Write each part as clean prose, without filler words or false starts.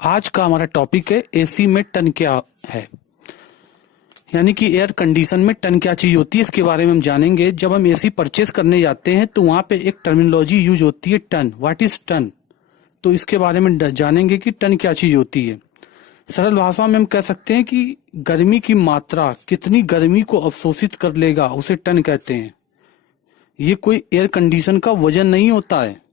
आज का हमारा टॉपिक है एसी में टन क्या है, यानी कि एयर कंडीशन में टन क्या चीज होती है। इसके बारे में हम जानेंगे। जब हम एसी परचेस करने जाते हैं तो वहां पे एक टर्मिनोलॉजी यूज होती है टन। What is ton? तो इसके बारे में जानेंगे कि टन क्या चीज होती है। सरल भाषा में हम कह सकते हैं कि गर्मी की मात्रा कितनी गर्मी को अवशोषित कर लेगा उसे टन कहते हैं। ये कोई एयर कंडीशन का वजन नहीं होता है।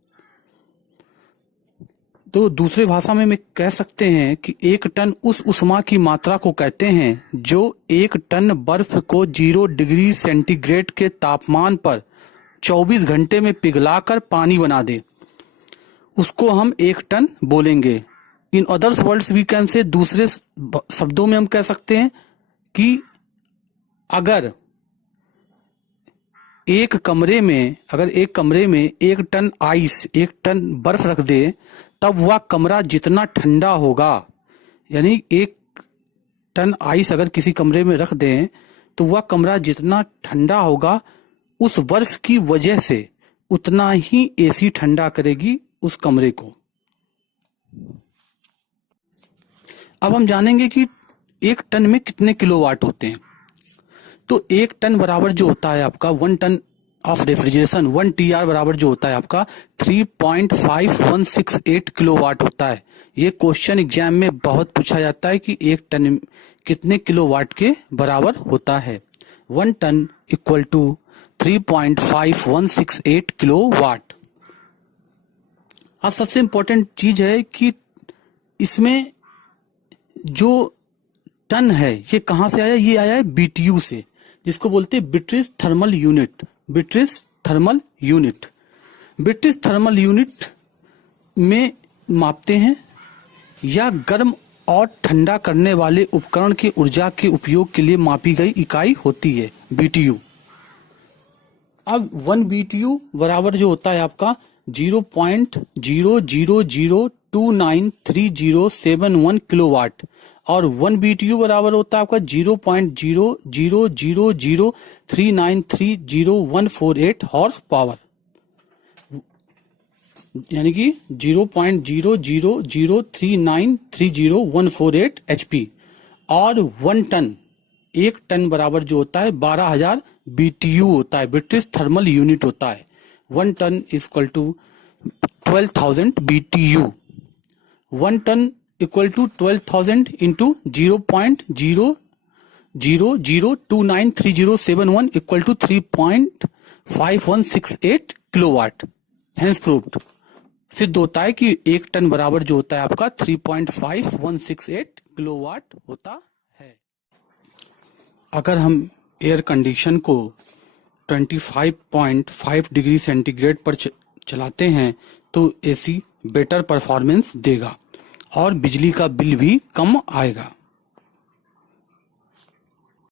तो दूसरे भाषा में हम कह सकते हैं कि एक टन उस उष्मा की मात्रा को कहते हैं जो एक टन बर्फ को 0 डिग्री सेंटीग्रेड के तापमान पर 24 घंटे में पिघलाकर पानी बना दे, उसको हम एक टन बोलेंगे। In others words we can say, दूसरे शब्दों में हम कह सकते हैं कि अगर एक कमरे में एक टन आइस, एक टन बर्फ रख दे, तब वह कमरा जितना ठंडा होगा, यानी एक टन आइस अगर किसी कमरे में रख दें तो वह कमरा जितना ठंडा होगा उस बर्फ की वजह से उतना ही एसी ठंडा करेगी उस कमरे को। अब हम जानेंगे कि एक टन में कितने किलोवाट होते हैं। तो एक टन बराबर जो होता है आपका 1 टन ऑफ रेफ्रिजरेशन, 1 TR बराबर जो होता है आपका 3.5168 किलोवाट होता है। ये क्वेश्चन एग्जाम में बहुत पूछा जाता है कि एक टन कितने किलोवाट के बराबर होता है। 1 टन इक्वल टू 3.5168 किलोवाट। अब सबसे इंपॉर्टेंट चीज है कि इसमें जो टन है ये कहां से आया? ये आया है BTU से, जिसको बोलते हैं British thermal unit. British thermal unit में मापते हैं, या गर्म और ठंडा करने वाले उपकरण की ऊर्जा के उपयोग के लिए मापी गई इकाई होती है BTU। अब 1 BTU बराबर जो होता है आपका 0.00029307 किलोवाट, और 1 BTU बराबर होता है आपका 0.0003930148 हॉर्स पावर, यानी कि 0.0003930148 HP। और 1 टन, एक टन बराबर जो होता है 12,000 BTU होता है, ब्रिटिश थर्मल यूनिट होता है। 1 ton equal to 12,000 BTU। 1 ton equal to 12,000 into 0.00029307 equal to 3.5168 kilowatt. Hence proved, सिद्ध होता है कि एक टन बराबर जो होता है आपका 3.5168 किलोवाट होता है। अगर हम एयर कंडीशन को 25.5 डिग्री सेंटीग्रेड पर चलाते हैं तो एसी बेटर परफॉर्मेंस देगा और बिजली का बिल भी कम आएगा।